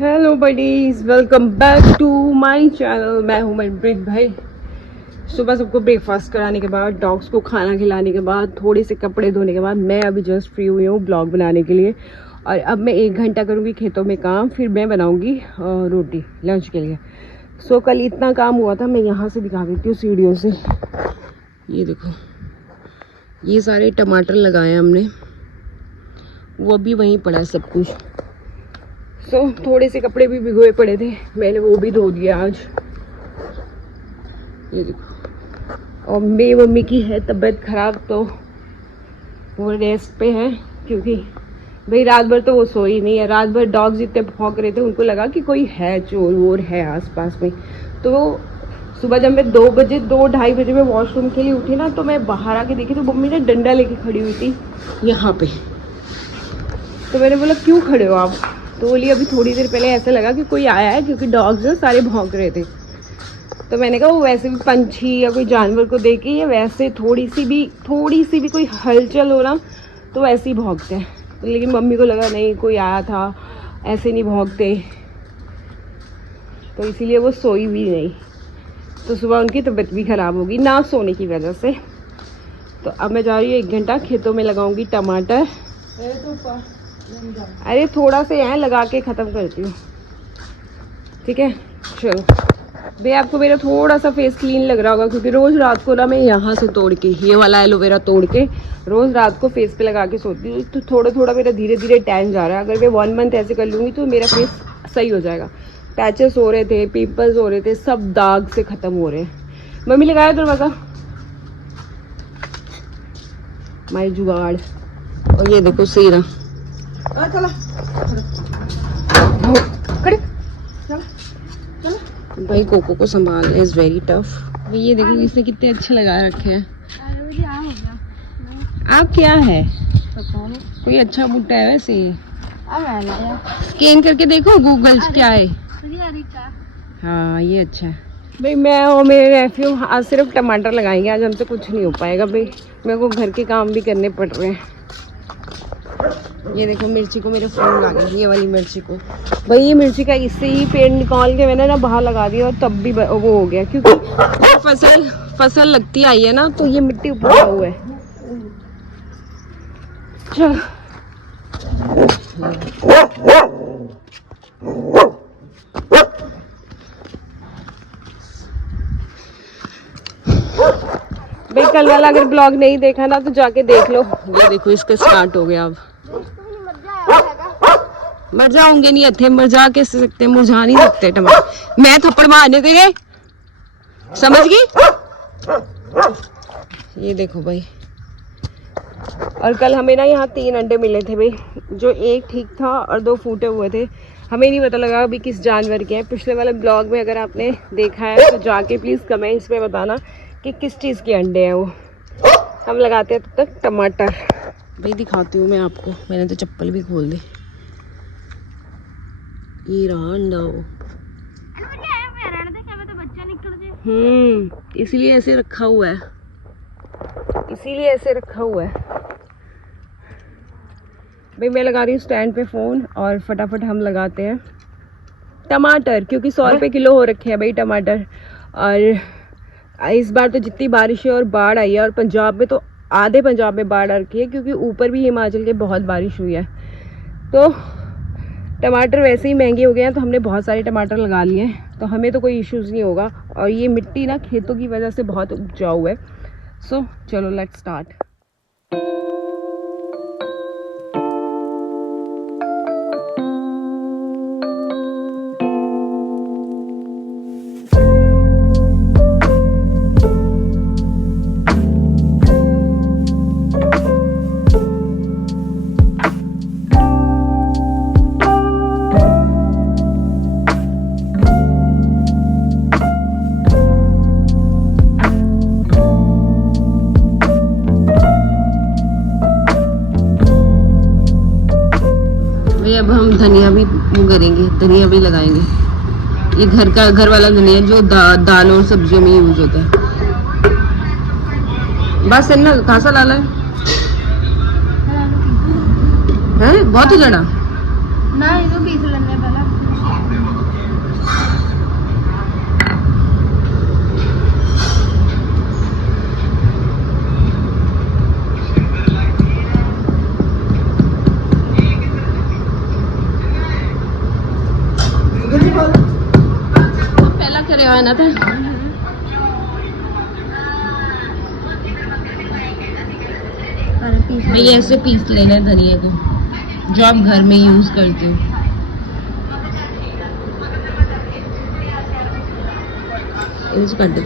Hello buddies, welcome back to my channel. मैं हूं मनप्रीत भाई। सुबह सबको ब्रेकफास्ट कराने के बाद, डॉग्स को खाना खिलाने के बाद, थोड़े से कपड़े धोने के बाद मैं अभी जस्ट फ्री हुई हूँ ब्लॉग बनाने के लिए। और अब मैं 1 घंटा करूँगी खेतों में काम, फिर मैं बनाऊँगी रोटी लंच के लिए। सो कल इतना काम हुआ था, मैं यहाँ से दिखा देती हूँ सीढ़ियों से। ये देखो, ये सारे टमाटर लगाए हमने, वो अभी वहीं पड़ा है सब कुछ। थोड़े से कपड़े भी भिगोए पड़े थे, मैंने वो भी धो दिया आज। ये देखो, और मेरी मम्मी की है तबीयत खराब, तो वो रेस्ट पे है, क्योंकि भाई रात भर तो वो सोई नहीं है। रात भर डॉग्स इतने भौंक रहे थे, उनको लगा कि कोई है, चोर वोर है आसपास में। तो वो सुबह जब मैं 2-2:30 बजे में वॉशरूम के लिए उठी ना, तो मैं बाहर आके देखी तो मम्मी ने डंडा लेके खड़ी हुई थी यहाँ पे। तो मैंने बोला क्यों खड़े हो आप? तो बोली अभी थोड़ी देर पहले ऐसा लगा कि कोई आया है, क्योंकि डॉग्स ना सारे भौंक रहे थे। तो मैंने कहा वो वैसे भी पंछी या कोई जानवर को देख के, या वैसे थोड़ी सी भी कोई हलचल हो ना तो वैसे ही भौंकते हैं। तो लेकिन मम्मी को लगा नहीं, कोई आया था, ऐसे नहीं भौंकते, तो इसीलिए वो सोई भी नहीं। तो सुबह उनकी तबीयत भी ख़राब होगी ना सोने की वजह से। तो अब मैं जा रही हूँ 1 घंटा खेतों में लगाऊंगी टमाटर। अरे थोड़ा सा यहाँ लगा के ख़त्म करती हूँ, ठीक है? चलो भाई, आपको मेरा थोड़ा सा फेस क्लीन लग रहा होगा, क्योंकि रोज़ रात को ना मैं यहाँ से तोड़ के, ये वाला एलोवेरा तोड़ के रोज़ रात को फेस पे लगा के सोती हूँ। तो थोड़ा थोड़ा मेरा धीरे धीरे टैन जा रहा है। अगर मैं 1 मंथ ऐसे कर लूँगी तो मेरा फेस सही हो जाएगा। पैचेस हो रहे थे, पिंपल्स हो रहे थे, सब दाग से ख़त्म हो रहे हैं। मम्मी लगाया दरवाज़ा, माई जुगाड़। और ये देखो सीरा, चला भाई, कोको को संभालना इज वेरी टफ। ये देखो इसने कितने अच्छे लगा रखे हैं। आप क्या है, कोई अच्छा बुट्टा है वैसे? स्कैन करके देखो गूगल क्या है। हाँ ये अच्छा है भाई। मैं और मेरे नेफ्यू आज सिर्फ टमाटर लगाएंगे, आज हमसे कुछ नहीं हो पाएगा भाई। मेरे को घर के काम भी करने पड़ रहे हैं। ये देखो मिर्ची को मेरे फोन आ गए, ये वाली मिर्ची को भाई, ये मिर्ची का इससे ही पेड़ निकाल के मैंने ना बाहर लगा दिया, और तब भी वो हो गया, क्योंकि फसल लगती आई है ना, तो ये मिट्टी ऊपर हुआ है। चल भाई, कल वाला अगर ब्लॉग नहीं देखा ना तो जाके देख लो। ये देखो इसका स्टार्ट हो गया। अब मर जाओगे नहीं, इतने मुरझा के सकते, मुरझा नहीं सकते टमाटर। मैं थप्पड़ मारने तेरे, समझ गई? ये देखो भाई, और कल हमें ना यहाँ 3 अंडे मिले थे भाई, जो 1 ठीक था और 2 फूटे हुए थे। हमें नहीं पता लगा अभी किस जानवर के हैं। पिछले वाले ब्लॉग में अगर आपने देखा है तो जाके प्लीज़ कमेंट्स में बताना कि किस चीज़ के अंडे हैं वो। हम लगाते हैं तब तक टमाटर। भाई दिखाती हूँ मैं आपको, मैंने तो चप्पल भी खोल दी। ये रहा अंडा वो, इसीलिए ऐसे रखा हुआ है, भाई। मैं लगा रही हूँ स्टैंड पे फ़ोन, और फटाफट हम लगाते हैं टमाटर, क्योंकि 100 रुपये किलो हो रखे हैं भाई टमाटर। और इस बार तो जितनी बारिश है और बाढ़ आई है, और पंजाब में तो आधे पंजाब में बाढ़ आ रखी है, क्योंकि ऊपर भी हिमाचल के बहुत बारिश हुई है। तो टमाटर वैसे ही महंगे हो गए हैं, तो हमने बहुत सारे टमाटर लगा लिए हैं, तो हमें तो कोई इश्यूज़ नहीं होगा। और ये मिट्टी ना खेतों की वजह से बहुत उपजाऊ है। सो चलो लेट्स स्टार्ट। अब हम धनिया भी करेंगे, धनिया भी लगाएंगे। ये घर वाला धनिया जो दाल और सब्जियों में यूज होता है। बस है ना, खासा लाला है बहुत ही जड़ा ना, ये तो पीस लेने पहले। पहला करे हुआ ना था। भैया ऐसे पीस लेना है धनिया को, जो आप घर में यूज करते हो। इसे काट दे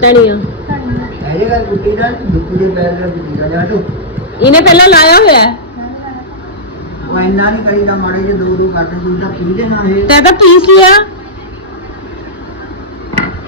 धनिया। इन्हें पहले लाया हुआ है तो पीस लिया,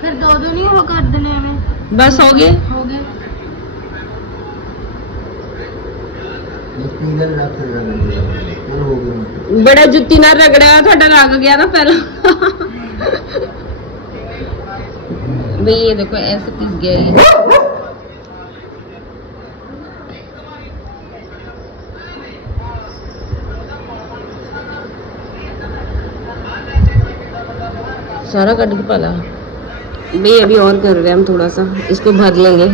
फिर दो नहीं वो कर देने में, बस हो गए। बड़ा जुत्ती ना रगड़ा थोड़ा लग गया ना पहला। भाई ये देखो ऐसे पिस गया ये। सारा कट के पाला भाई। अभी और कर रहे हैं हम, थोड़ा सा इसको भर लेंगे।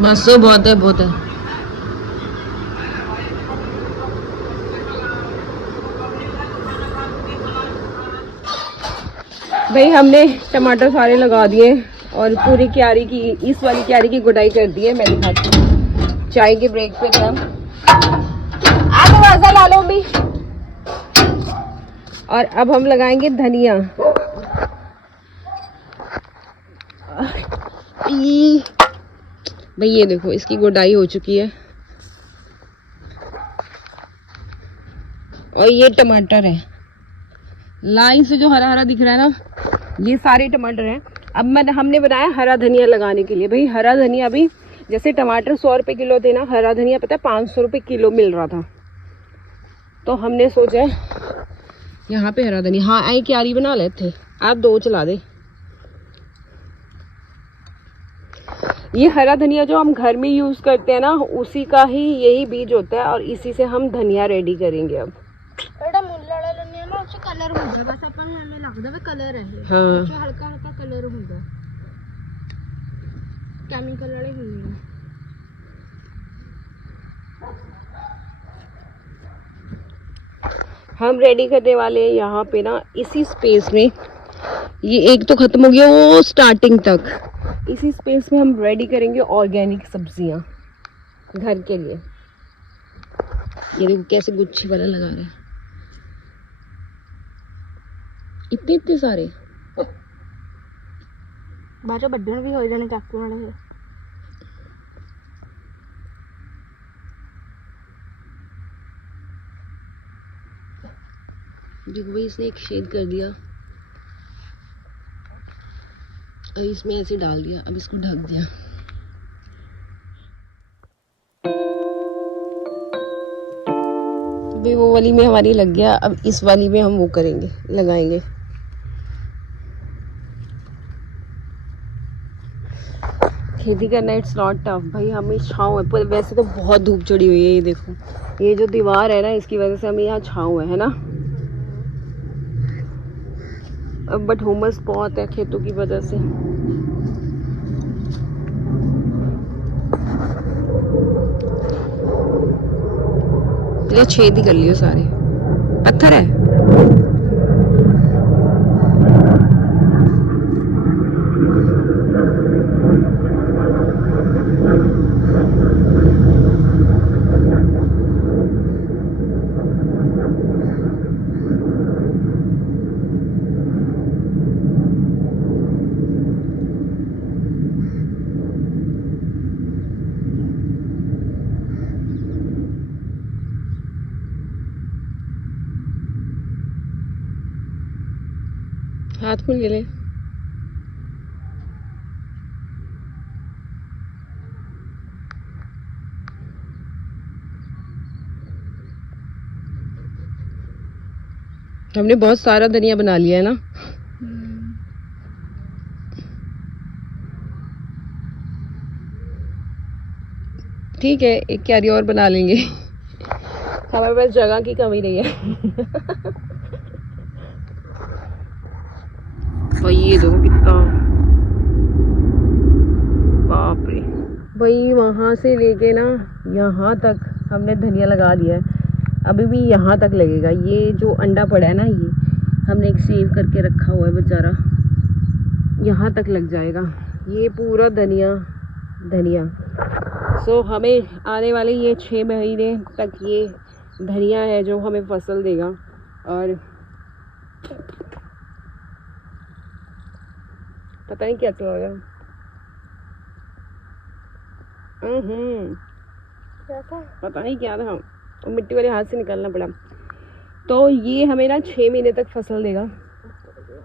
बस तो बहुत है, बहुत है। भाई हमने टमाटर सारे लगा दिए और पूरी क्यारी की, इस वाली क्यारी की गुडाई कर दी है। मैं दिखाती हूँ। चाय के ब्रेक पे थे हम। आप आवाज़ ला लो भी। और अब हम लगाएंगे धनिया। भाई ये देखो इसकी गुडाई हो चुकी है। और ये टमाटर है, लाइन से जो हरा हरा दिख रहा है ना, ये सारे टमाटर हैं। अब हमने बनाया हरा धनिया लगाने के लिए। भाई हरा धनिया भी, जैसे टमाटर 100 रुपये किलो थे ना, हरा धनिया पता है 500 रुपये किलो मिल रहा था। तो हमने सोचा यहाँ पे हरा धनिया, हाँ आई क्यारी बना लेते, आप 2 चला दे। ये हरा धनिया जो हम घर में यूज करते हैं ना, उसी का ही यही बीज होता है और इसी से हम धनिया रेडी करेंगे। अब कलर होगा, बस अपन हमें लगता है कलर है। हाँ हल्का हल्का कलर होगा, केमिकल वाले होंगे। हम रेडी करने वाले हैं यहाँ पे ना, इसी स्पेस में। ये एक तो खत्म हो गया वो स्टार्टिंग तक। इसी स्पेस में हम रेडी करेंगे ऑर्गेनिक सब्जियां घर के लिए। ये देखो कैसे गुच्छे वाला लगा रहे हैं, इतने इतने सारे। बाजू बड्डे भी हो जाने चाकू वाले। देखो भाई इसने एक शेड कर दिया और इसमें ऐसे डाल दिया। अब इसको ढक दिया। भाई वो वाली में हमारी लग गया, अब इस वाली में हम वो करेंगे, लगाएंगे। खेती करना इट्स नॉट टफ भाई। हमें छाँव है, पर वैसे तो बहुत धूप चढ़ी हुई है। ये देखो ये जो दीवार है ना, इसकी वजह से हमें यहाँ छाँव है ना। अब बट हुमस बहुत है खेतों की वजह से। ये छेद ही कर लियो, सारे पत्थर है। हाथ में ले ले। हमने बहुत सारा धनिया बना लिया है ना। ठीक है, एक क्यारी और बना लेंगे। हमारे पास जगह की कमी नहीं है। भाई ये देखो कितना, बाप रे भाई वहाँ से लेके ना यहाँ तक हमने धनिया लगा दिया है, अभी भी यहाँ तक लगेगा। ये जो अंडा पड़ा है ना, ये हमने एक सेव करके रखा हुआ है बेचारा, यहाँ तक लग जाएगा ये पूरा धनिया। सो हमें आने वाले ये 6 महीने तक ये धनिया है जो हमें फसल देगा। और पता नहीं क्या चल रहा है। पता नहीं क्या था, और मिट्टी वाले हाथ से निकालना पड़ा। तो ये हमें ना 6 महीने तक फसल देगा,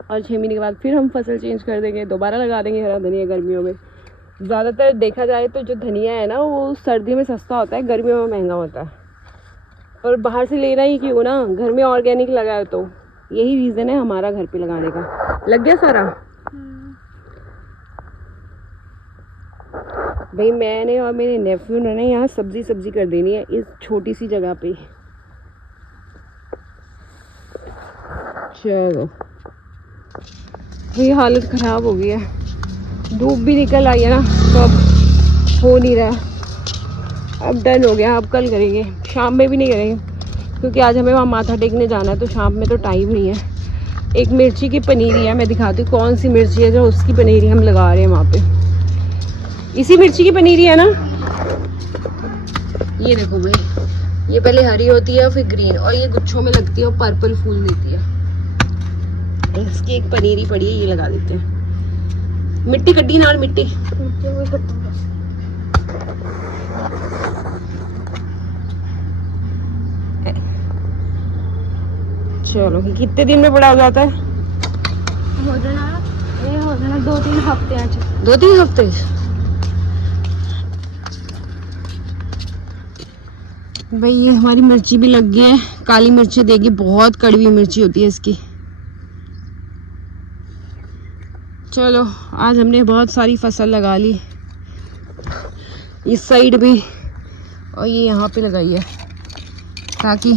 और 6 महीने के बाद फिर हम फसल चेंज कर देंगे, दोबारा लगा देंगे हरा धनिया गर्मियों में। ज़्यादातर देखा जाए तो जो धनिया है ना, वो सर्दियों में सस्ता होता है, गर्मियों में महंगा होता है। और बाहर से लेना ही क्यों ना, घर में ऑर्गेनिक लगाए। तो यही रीज़न है हमारा घर पे लगाने का। लग गया सारा भाई। मैंने और मेरे नेफ्यू ने यहाँ सब्जी कर देनी है इस छोटी सी जगह पे। चलो ये हालत ख़राब हो गई है, धूप भी निकल आई है ना, तो अब हो नहीं रहा। अब डन हो गया, अब कल करेंगे, शाम में भी नहीं करेंगे क्योंकि आज हमें वहाँ माथा टेकने जाना है, तो शाम में तो टाइम नहीं है। एक मिर्ची की पनीरी है, मैं दिखाती हूँ कौन सी मिर्ची है जो उसकी पनीरी हम लगा रहे हैं वहाँ पे। इसी मिर्ची की पनीरी है ना, ये देखो भाई, ये पहले हरी होती है फिर ग्रीन, और ये गुच्छों में लगती है और पर्पल फूल देती है। इसकी एक पनीरी पड़ी है, ये लगा देते हैं। मिट्टी कड्डी नाल मिट्टी चलो कितने दिन में बड़ा हो जाता है? हो जाना 2-3 हफ्ते। 2-3 हफ्ते। भाई ये हमारी मिर्ची भी लग गई है, काली मिर्ची देगी, बहुत कड़वी मिर्ची होती है इसकी। चलो आज हमने बहुत सारी फसल लगा ली, इस साइड भी और ये यहाँ पे लगाई है, ताकि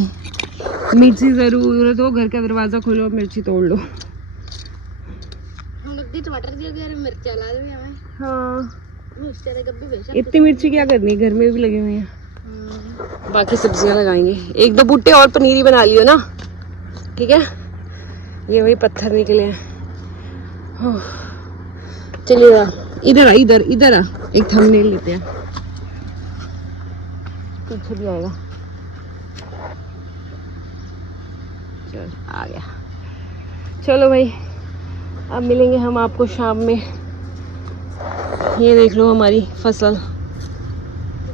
मिर्ची ज़रूरत हो घर का दरवाज़ा खोलो मिर्ची तोड़ लो। टमाटर मिर्चा ला दे। हाँ इतनी मिर्ची क्या करनी है, घर में भी लगे हुए हैं। बाकी सब्जियां लगाएंगे, 1-2 बूटे और पनीरी बना लियो ना, ठीक है। ये वही पत्थर निकले हैं। चलिए इधर आ, इधर आ, एक थंबनेल लेते हैं, पीछे भी आएगा। चल आ गया। चलो भाई अब मिलेंगे हम आपको शाम में। ये देख लो हमारी फसल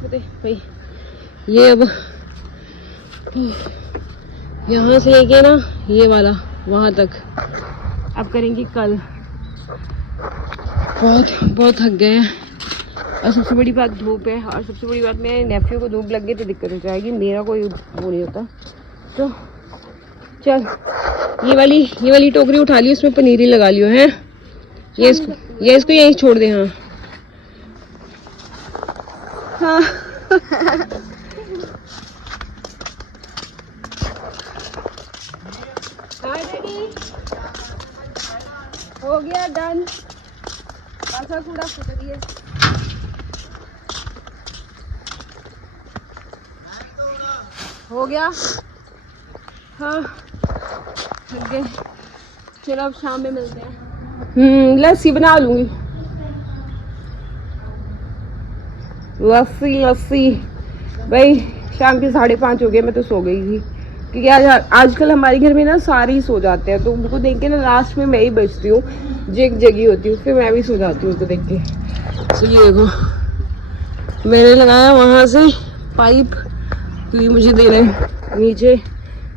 भाई, ये अब यहाँ से लेके ना ये वाला वहाँ तक अब करेंगे कल। बहुत थक गए हैं, और सबसे बड़ी बात धूप है, और सबसे बड़ी बात मेरे नेफ्यू को धूप लग गई तो दिक्कत हो जाएगी, मेरा कोई वो नहीं होता। तो चल ये वाली टोकरी उठा ली, उसमें पनीरी लगा लियो है। ये इसको यहीं छोड़ दे। हाँ हो गया डन, ऐसा कूड़ा फूट दिए। हो गया हाँ, थक गए। चलो अब शाम में मिलते हैं। लस्सी बना लूंगी, लस्सी भाई। शाम के 5:30 हो गए, मैं तो सो गई थी क्योंकि आजकल हमारे घर में ना सारे ही सो जाते हैं, तो उनको देख के ना लास्ट में मैं ही बचती हूँ, जगी होती हूँ, फिर मैं भी सो जाती हूँ उनको देख के। तो ये देखो मैंने लगाया वहाँ से पाइप, तो ये मुझे दे रहे हैं नीचे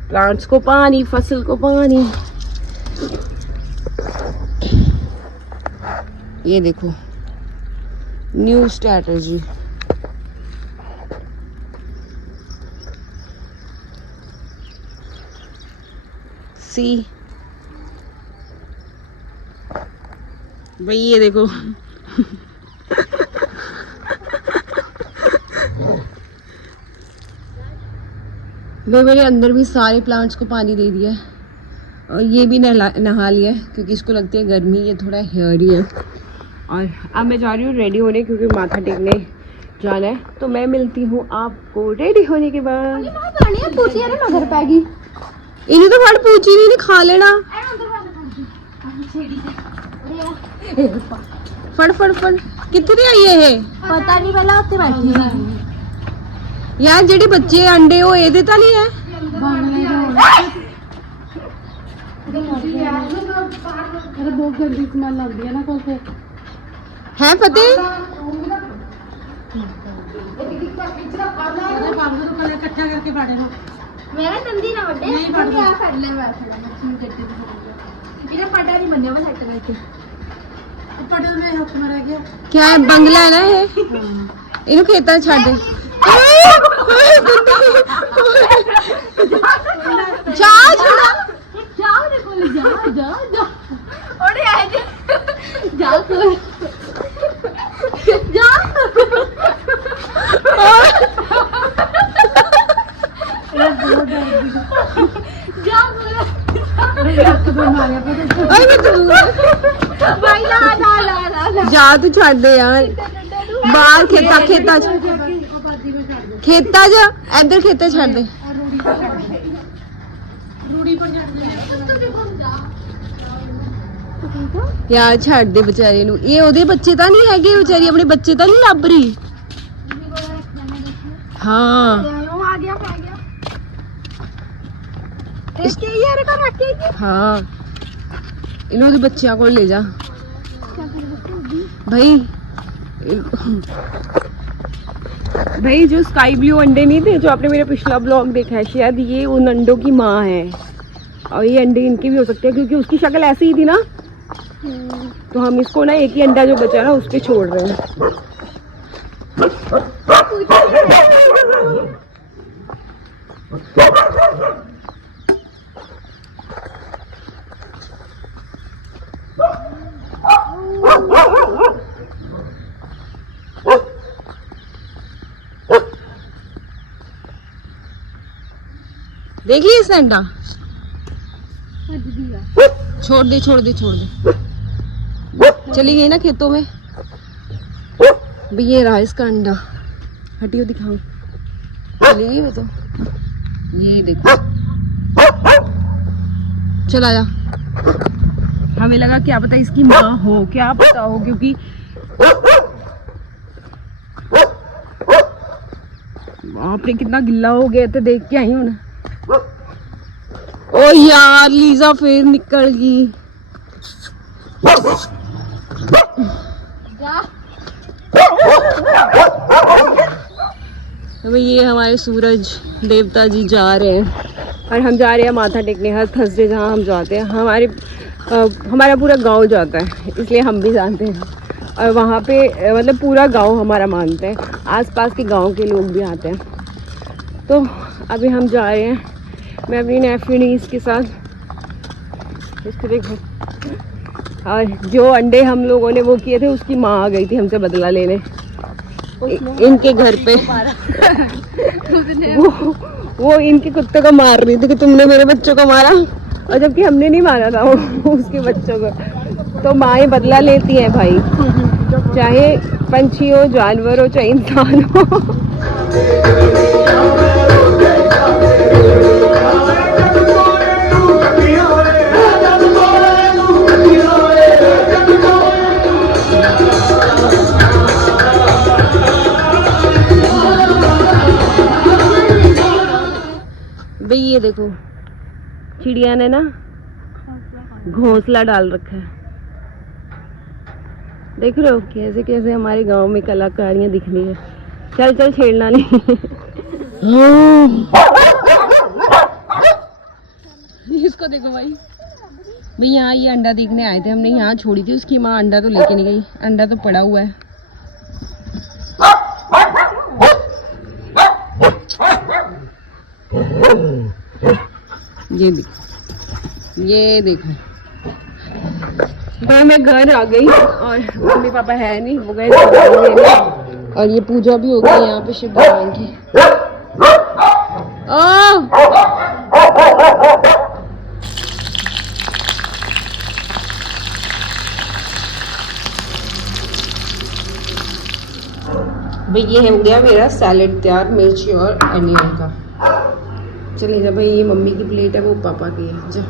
प्लांट्स को पानी, फसल को पानी। ये देखो न्यू स्ट्रैटेजी। सी भाई ये देखो मैंने अंदर भी सारे प्लांट्स को पानी दे दिया है, और ये भी नहा लिया है क्योंकि इसको लगती है गर्मी, ये थोड़ा हेयरी है। और अब मैं जा रही हूँ रेडी होने, क्योंकि माथा टेकने जाना है, तो मैं मिलती हूँ आपको रेडी होने के बाद। पूछी अरे मगर पैगी इन्हें तो फट पूछी नहीं, खा लेना। फट फट फट कितने आई है? पता नहीं पहला उत्ते बैठी यार जेडे बच्चे अंडे हो ये तो नहीं है। अरे बहुत गंदी स्मेल आती है ना कल से। है फतेह इकट्ठा करके बाड़े ना मेरा नंदी ना बटे नहीं पड़ गया कर ले मैं मछली कट्टे इधर पटा नहीं बनने वाला सेट करके पटल में हाथ में रह गया। क्या है? बंगला है ना ये? इन्हें खेता छाड़ दे। जा छोड़ा जाओ रे बोले जा जा जा ओड़े आए जा जा जा जा तू छाड़ दे यार बाहर खेता खेता खेता जा इधर खेता छाड़ दे यार छाड़ दे बेचारे नू। ये ओदे बच्चे तो नहीं है बेचारी अपने बच्चे तो नहीं लभ रही। हाँ हाँ इन्हों दे बच्चियां को ले जा भाई। भाई जो स्काई ब्लू अंडे नहीं थे जो आपने मेरा पिछला ब्लॉग देखा है, शायद ये उन अंडों की माँ है और ये अंडे इनके भी हो सकते हैं क्योंकि उसकी शक्ल ऐसी ही थी ना। तो हम इसको ना एक ही अंडा जो बचा ना उस पे छोड़ रहे हैं। देख लिया इसने अंडा? छोड़ दे छोड़ दे छोड़ दे। चली गई ना खेतों में। ये रहा इसका अंडा, हटियो दिखाऊं। चली गई वो तो, ये देखो। चला जा। हमें लगा क्या पता इसकी माँ हो, क्या पता हो, क्योंकि आपने कितना गिल्ला हो गया तो देख के आई हूं ना। ओ यार लीजा फिर निकल गई। तो ये हमारे सूरज देवता जी जा रहे हैं और हम जा रहे हैं माथा टेकने। हर थर्सडे जहाँ हम जाते हैं, हमारा पूरा गांव जाता है इसलिए हम भी जानते हैं। और वहाँ पे मतलब पूरा गांव हमारा मानता है, आसपास के गांव के लोग भी आते हैं। तो अभी हम जा रहे हैं, मैं अपनी नेफ्यू नीस के साथ। इसको देखो। और जो अंडे हम लोगों ने वो किए थे उसकी माँ आ गई थी हमसे बदला लेने इनके घर पे। वो इनके कुत्ते को मार रही थी कि तुमने मेरे बच्चों को मारा, और जबकि हमने नहीं मारा था वो उसके बच्चों को। तो माएँ बदला लेती हैं भाई, चाहे पंछी हो, जानवर हो, चाहे इंसान हो। भाई ये देखो चिड़िया ने ना घोंसला डाल रखा है। देख रहे हो कैसे कैसे हमारे गांव में कलाकारियां दिख रही है। चल चल छेड़ना नहीं। इसको देखो भाई। भाई यहाँ ये अंडा देखने आए थे, हमने यहाँ छोड़ी थी, उसकी माँ अंडा तो लेके नहीं गई, अंडा तो पड़ा हुआ है। ये देखो भाई मैं घर आ गई और मम्मी पापा है नहीं, वो गए लेने। और ये पूजा भी हो गई यहाँ पे शिव भगवान की। भाई ये हो गया मेरा सैलेड तैयार, मिर्ची और अनियन का। चलिए जा भाई, ये मम्मी की प्लेट है, वो पापा की है। जा